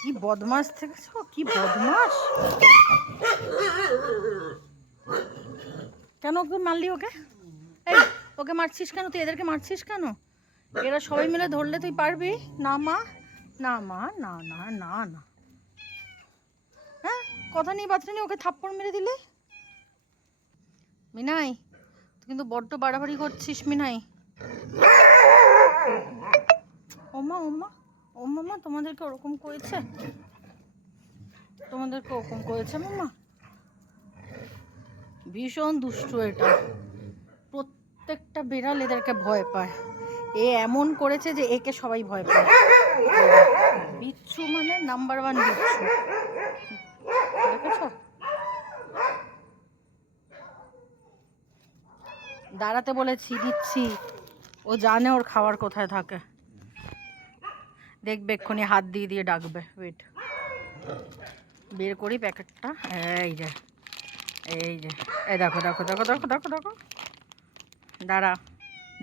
কি বদমাস থেকেছো, কি বদমাস। কেন ওকে মারলি? ওকে এই ওকে মারছিস কেন? তুই এদেরকে মারছিস কেন? এরা সবাই মিলে ধরলে তুই পারবি না? মা না, মা না না না না। হ্যাঁ, কথা নেই বার্তা নেই, ওকে থাপ্পড় মেরে দিলে। মিনাই, তুই কিন্তু বড্ড বাড়াবাড়ি করছিস মিনাই। ওমা ওমা ও মামা, তোমাদেরকে ওরকম করেছে? তোমাদেরকে ওরকম করেছে মামা? ভীষণ দুষ্টু এটা। প্রত্যেকটা বিড়াল এদেরকে ভয় পায়। এ এমন করেছে যে একে সবাই ভয় পায়। বিচ্ছু মানে নাম্বার 1 বিচ্ছু, দেখেছো? দাঁড়াতে বলেছি, দিচ্ছি। ও জানে ওর খাবার কোথায় থাকে। দেখবে এক্ষুনি হাত দিয়ে দিয়ে ডাকবে। ওয়েট, বের করি প্যাকেটটা। এই যে, এই যে, এই দেখো দেখো দেখো দেখো দেখো দেখো। দাঁড়া,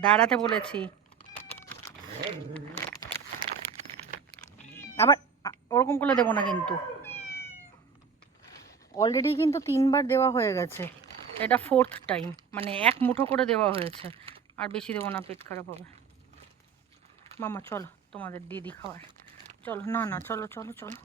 দাঁড়াতে বলেছি। আবার ওরকম করলে দেবো না কিন্তু। অলরেডি কিন্তু 3বার দেওয়া হয়ে গেছে, এটা 4th টাইম, মানে 1 মুঠো করে দেওয়া হয়েছে। আর বেশি দেবো না, পেট খারাপ হবে। মামা চলো, তোমাদের দিদি খাওয়ার। চলো, না না, চলো চলো চলো।